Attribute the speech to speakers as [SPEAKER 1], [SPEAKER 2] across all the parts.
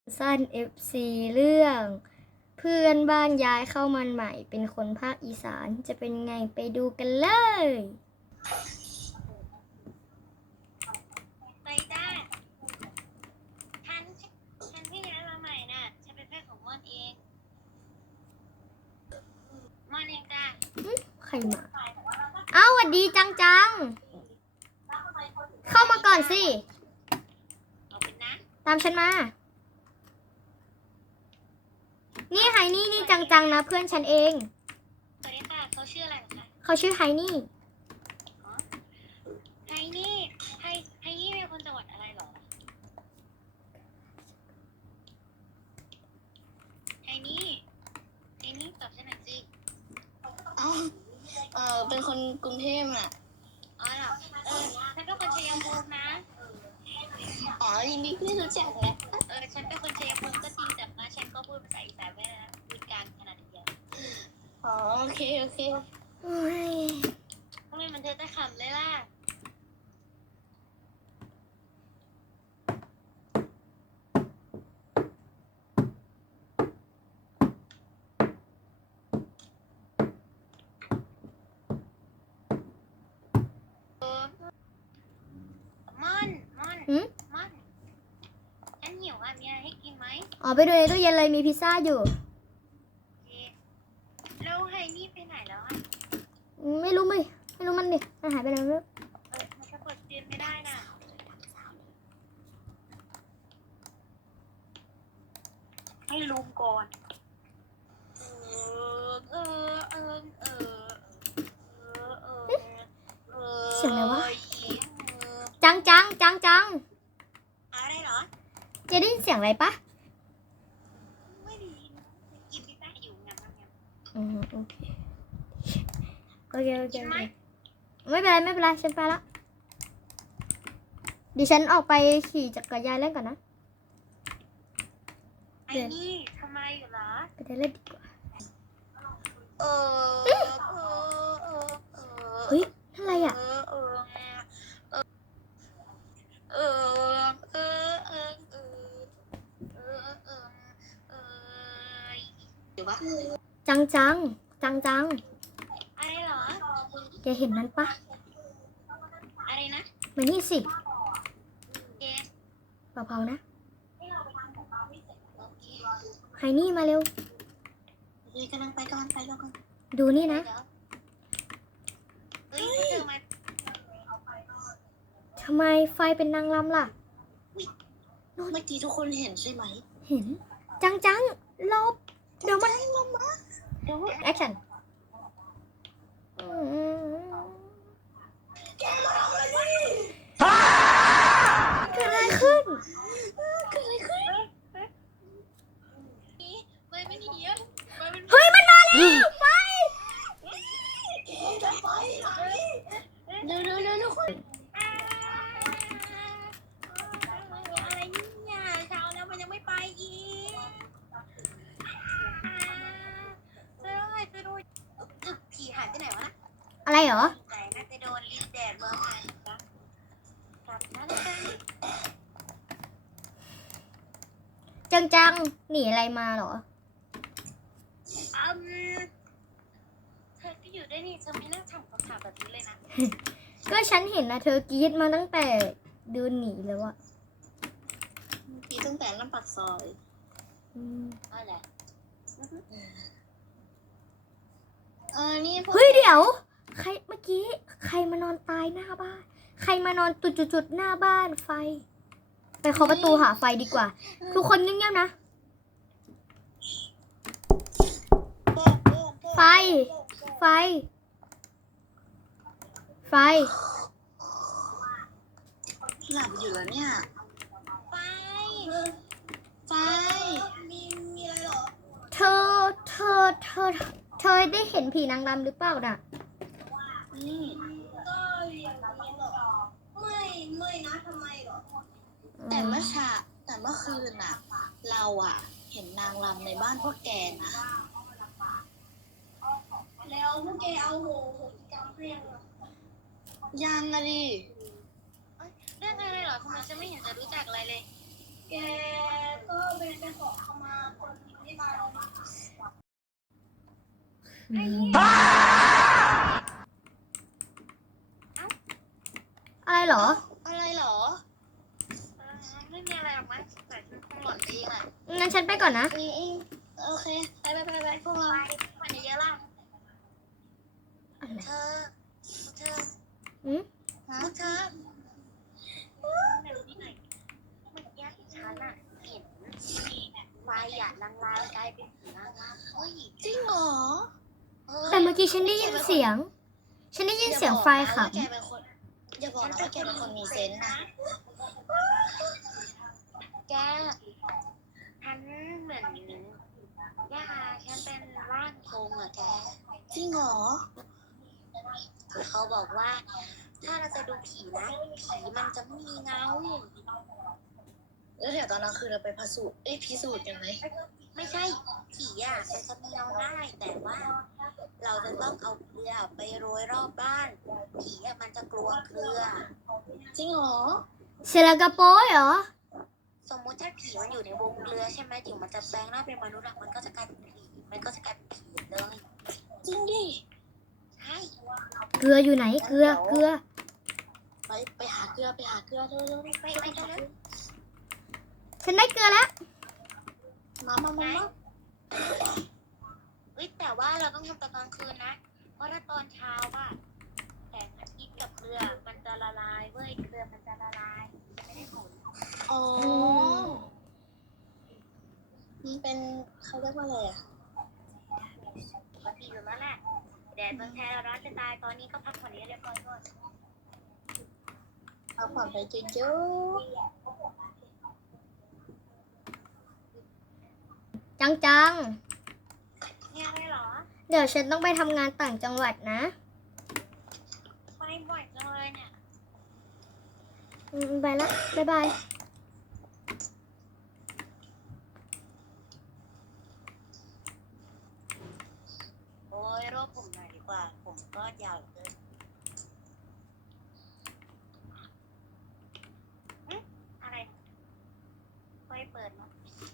[SPEAKER 1] สั้น FC เรื่องเพื่อนบ้านย้ายเข้ามาใหม่เป็นคนภาคอีสานจะเป็นไงไปดูกันเลย
[SPEAKER 2] ไปจ้าฉันที่ย้ายมาใหม่น่ะฉันเป็นเพื่อนของม่อนเองม่อนเองจ้า
[SPEAKER 1] ใครมาสวัสดีจังเข้ามาก่อนสิ
[SPEAKER 2] เอาเป็นนะ
[SPEAKER 1] ตามฉันมานี่ไฮนี่จังนะเพื่อนฉันเอง
[SPEAKER 2] สวัสดีค่ะเขาชื่ออะไรคะ
[SPEAKER 1] เขาชื่อไฮนี่
[SPEAKER 2] ไฮนี่เป็นคนจังหวัดอะไรหรอไฮนี่ตอบฉันหน่อยสิ
[SPEAKER 3] เป็นคนกรุงเทพอ่ะ
[SPEAKER 2] อ๋อเหรอฉันเป็นคนชัยภูมินะ
[SPEAKER 3] ยินดีที่รู้จักแหละ
[SPEAKER 2] ฉันเป็นคนชัยภูมิก็จริงแต่ว่าฉันก็พูดภาษาอีสานไม่ได้นะพูดกลางขนาดนี้
[SPEAKER 3] โอเค
[SPEAKER 2] ทำไมมันเธอจะขำเลยล่ะม่อนฉันหิวอ่ะมีอะไรให้กินไหม
[SPEAKER 1] ไปดูในตู้เย็นเลยมีพิซซ่าอยู่
[SPEAKER 2] แล้วไฮนี่ไปไหนแล้วอ่ะ
[SPEAKER 1] ไม่รู้มันดิมันหายไปไหนไม่รู้
[SPEAKER 2] มันจะเปิดเตียงไม่ได้น่ะให้ลุงก่อน
[SPEAKER 1] เสียงอะไรวะจัง
[SPEAKER 2] อะไรเหรอ
[SPEAKER 1] จะได้ยินเสียงอะไรปะ
[SPEAKER 2] ไม่ดีกินพิซซ่าอยู่งั้น
[SPEAKER 1] โอเคไม่เป็นไรฉันไปละดิฉันออกไปขี่จักรยานเล่นก่อนนะ
[SPEAKER 2] ไอ้นี่ทำไมอยู่ล่ะ
[SPEAKER 1] ไปเล่นดีกว่าเฮ้ยอะไรอ่ะจัง
[SPEAKER 2] อะไรเหรอ
[SPEAKER 1] แกเห็นมันปะ
[SPEAKER 2] อะไรนะ
[SPEAKER 1] มานี่สิ
[SPEAKER 2] เ
[SPEAKER 1] เบาๆนะไฮนี่มาเร็ว
[SPEAKER 2] กำลังไปแล้วกัน
[SPEAKER 1] ดูนี่นะทำไมไฟเป็นนางรำล่ะ
[SPEAKER 3] เมื่อกี้ทุกคนเห็นใช่ไหม
[SPEAKER 1] เห็นจังลบเดี๋ยวมันแอคชั่นเกิดอะไรขึ้นเฮ้ยมันมาแล้วไป
[SPEAKER 3] เร็วทุกคน
[SPEAKER 2] อะไรเนี่ยเช้าแล้วมันยังไม่ไปอีกจะดูผีหายไปไหนวะนะ
[SPEAKER 1] อะไรเหรอ
[SPEAKER 2] แต่น่าจะโดนลิ้นแดดมาไหมกลับมาแล้ว
[SPEAKER 1] กันจังหนีอะไรมาเหรอ
[SPEAKER 2] เธอที่อยู่ได้นี่เธอไม่เลิกถามคำถามแบบนี้เลยนะ
[SPEAKER 1] ก็ฉันเห็นนะเธอกรี๊ดมาตั้งแต่เดินหนีแล้วอะ
[SPEAKER 3] กรี๊ดตั้งแต่ลำปากซอย
[SPEAKER 2] อะไร
[SPEAKER 3] นี่
[SPEAKER 1] เฮ้ยเดี๋ยวใครเมื่อกี้ใครมานอนตายหน้าบ้านใครมานอนจุดหน้าบ้านไฟไปเคาะประตูหาไฟดีกว่าทุกคนเงียบๆนะไฟ
[SPEAKER 3] หลับอยู่แล้วเนี่ยไฟมีอะไรหรอ
[SPEAKER 1] เธอได้เห็นผีนางรำหรือเปล่าน่ะ
[SPEAKER 3] ก็อย่างนี้หรอไม่นะทำไมหรอแต่เมื่อคืนน่ะเราเห็นนางรำในบ้านพวกแกนะแล้วพวกแกเอาโหกรรมเรียงยังอะดิ
[SPEAKER 2] เรื่องอะไรเหรอทำไมฉันไม่เห็นจะรู้จักอะไรเลย
[SPEAKER 3] แกก็เป็นแฟ
[SPEAKER 1] อะไรเหรอ
[SPEAKER 3] อะไรเหรอ
[SPEAKER 2] ไม่มีอะไรหรอกมั้งแต่ฉันคงหล่อนเองอ่ะ
[SPEAKER 1] งั้นฉันไปก่อนนะ
[SPEAKER 3] โอเค ไปพวกเรา
[SPEAKER 2] ไปมันเยอะๆล่ะเธอ
[SPEAKER 1] อืม
[SPEAKER 3] ฮะ
[SPEAKER 2] เธอเดี๋ยวนี้หน่อยเมื่อกี้ฉันอะเห็นไฟอะลางๆกลายเป็นสีลางๆเฮ้ย
[SPEAKER 3] จริงเหรอ
[SPEAKER 1] แต่เมื่อกี้ฉันได้ยินเสียง ฉันได้ยินเสียงไฟค่ะ
[SPEAKER 3] อย่าบอกนะว่าแกเป็นคนมีเซนส์นะ
[SPEAKER 2] แกฉันเหมือนย่าฉันเป็นร่างทรงอะแก
[SPEAKER 3] จริงเหรอ
[SPEAKER 2] เขาบอกว่า ถ้าเราจะดูผีนะ ผีมันจะไม่มีเงา
[SPEAKER 3] แล้วเดี๋ยวตอนกลางคืนเราไปพิสูจน์กันไหม
[SPEAKER 2] ไม่ใช่ผีอ่ะมันจะมีเงาได้ แต่ว่าเราจะต้องเอาเกลือไปโรยรอบบ้าน ผีอ่ะมันจะกลัวเกลือ
[SPEAKER 3] จริงเหรอ
[SPEAKER 1] เซลากาโป้ยเหรอ
[SPEAKER 2] สมมุติถ้าผีมันอยู่ในวงเกลือใช่ไหมถึงมันจะแปลงร่างเป็นมนุษย์อะมันก็จะกลายเป็นผีมันก็จะกลายเป็นผีเลย
[SPEAKER 3] จริงดิ
[SPEAKER 2] ใช่
[SPEAKER 1] เกลืออยู่ไหน เกลือ เกลือ
[SPEAKER 3] ไปหาเกลือเร็ว
[SPEAKER 2] ไปกันเลย
[SPEAKER 1] ฉันได้เกลือแล้ว
[SPEAKER 3] มา
[SPEAKER 2] เฮ้ยแต่ว่าเราต้องทำตอนกลางคืนนะ เพราะถ้าตอนเช้าอะแสงอาทิตย์กับเกลือมันจะละลายเว้ยเกลือมันจะละลายไม่ได้ผล
[SPEAKER 3] อ๋อ มันเป็นเขาเรียกว่าอะไรอ่ะ
[SPEAKER 2] ปกติอยู่แล้วแหละแดดเมืองไทยเราร้อนจะตายตอนนี้ก็พักผ่อนให้เรียบร้อยก่อน
[SPEAKER 3] เอาผ่อนไปเยอะ
[SPEAKER 1] จังจัง
[SPEAKER 2] เนี่ยอะไรเหรอ
[SPEAKER 1] เดี๋ยวฉันต้องไปทำงานต่างจังหวัดนะ
[SPEAKER 2] ไปบ่อยจังเลยเนี่ย
[SPEAKER 1] ไปละ บ๊ายบาย
[SPEAKER 2] โอ้ยรวบผมหน่อยดีกว่า ผมก็ยาวเหลือเกินอะไรไฟเปิดเนาะ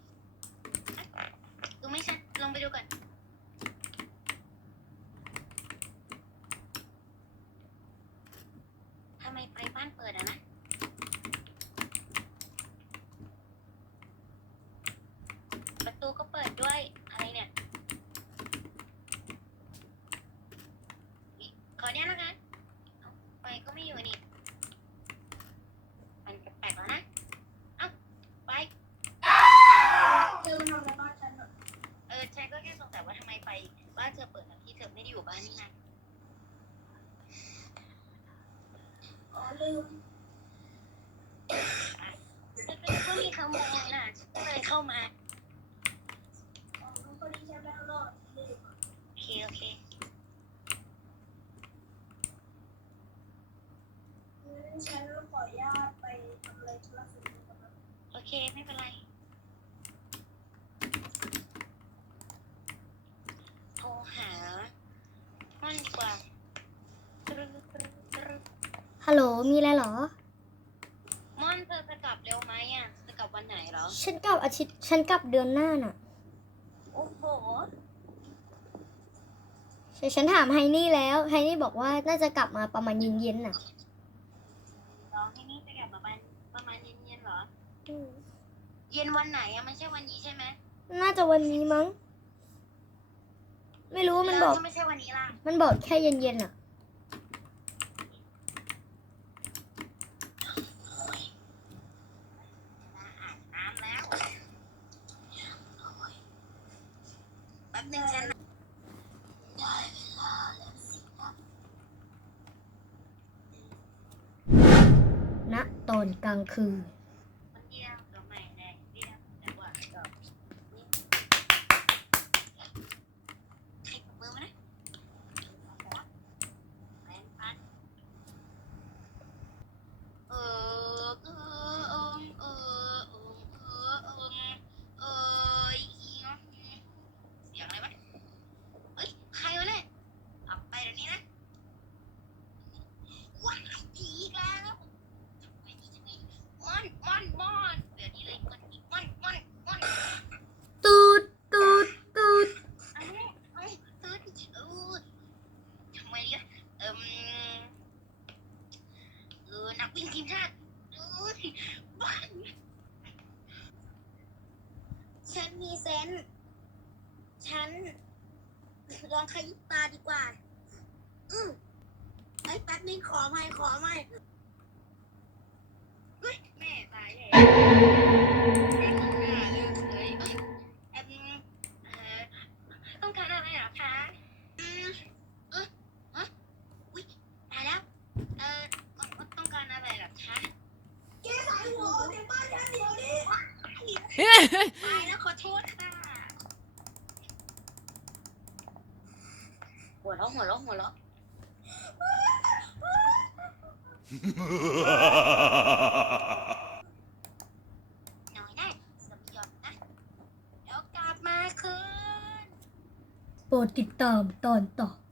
[SPEAKER 2] ดูไม่ชัดลงไปดูก่อนทำไมไฟบ้านเปิดอะนะ ประตูก็เปิดด้วย อะไรเนี่ย ขอเนี้ยแล้วกันเอาไฟก็ไม่อยู่นี่ มันแปลกๆแล้วนะ เอ้าไป
[SPEAKER 3] ๆเธอมาทำอะไรบ้านฉันอ่ะ
[SPEAKER 2] ฉันก็แค่สงสัยว่าทำไมไฟบ้านเธอเปิดทั้งที่เธอไม่ได้อยู่บ้านนี่นะ
[SPEAKER 3] อ๋อลืม
[SPEAKER 2] ก็มีขโมยน่ะฉันก็เลยเข้ามา
[SPEAKER 3] พอดีฉันไปข้างนอก
[SPEAKER 2] โอเค
[SPEAKER 3] ฉันขออนุญาตไปทำอะไรธุระส่วนตัวก่อนนะ
[SPEAKER 2] โอเค ไม่เป็นไร โทรหาม่อนดีกว่า
[SPEAKER 1] ฮัลโหล มีอะไรเหรอ
[SPEAKER 2] ม่อนเธอจะกลับเร็วไหมอ่ะจะกลับวันไหนเหรอ
[SPEAKER 1] ฉันกลับอาทิตย์ ฉันกลับเดือนหน้าน่ะ
[SPEAKER 2] โอ้โห
[SPEAKER 1] ฉันถามไฮนี่แล้ว ไฮนี่บอกว่าน่าจะกลับมาประมาณเย็นๆน่ะ
[SPEAKER 2] น้องที่นี่จะกลับประมาณเย็นๆเหรอ เย็นวันไหนอะไม่ใช่วันนี้ใช่ไหม
[SPEAKER 1] น่าจะวันนี้มั้ง ไม่รู้ มันบอก
[SPEAKER 2] แล้วถ้าไม่ใช่วันนี้ล่ะ
[SPEAKER 1] มันบอกแค่เย็นๆน่ะ
[SPEAKER 2] อาบน้ำแล้วแป๊บนึงฉัน
[SPEAKER 1] ณ ตอนกลางคืน
[SPEAKER 2] คนเดียวก็ไม่ได้เดียวแต่ว่าก็นี่ใครกับมือมานะแปรงฟันเออเออเออเออเออเออเออเออเสียงอะไรวะเฮ้ยใครวะเนี่ยออกไปเดี๋ยวนี้นะว้ายผีอีกแล้วทำไมดีจังเลยมันมีเซนส์ฉันลองขยิบตาดีกว่าไอ้ยแป๊บนึงขอไม่เฮ้ยแม่ตายแล้วเป็นหน้าเลิกเลยเอ้ยแป๊บนึงต้องการอะไรเหรอคะฮะอุ๊ยตายแล้วต้องการอะไรเหรอคะแกสายหัวจากบ้านฉันเดี๋ยวนี้ตายแล้วขอโทษค่ะหัวเราะหน่อยได้สมยศนะเดี๋ยวกลับมาคืน
[SPEAKER 1] โปรดติดตามตอนต่อ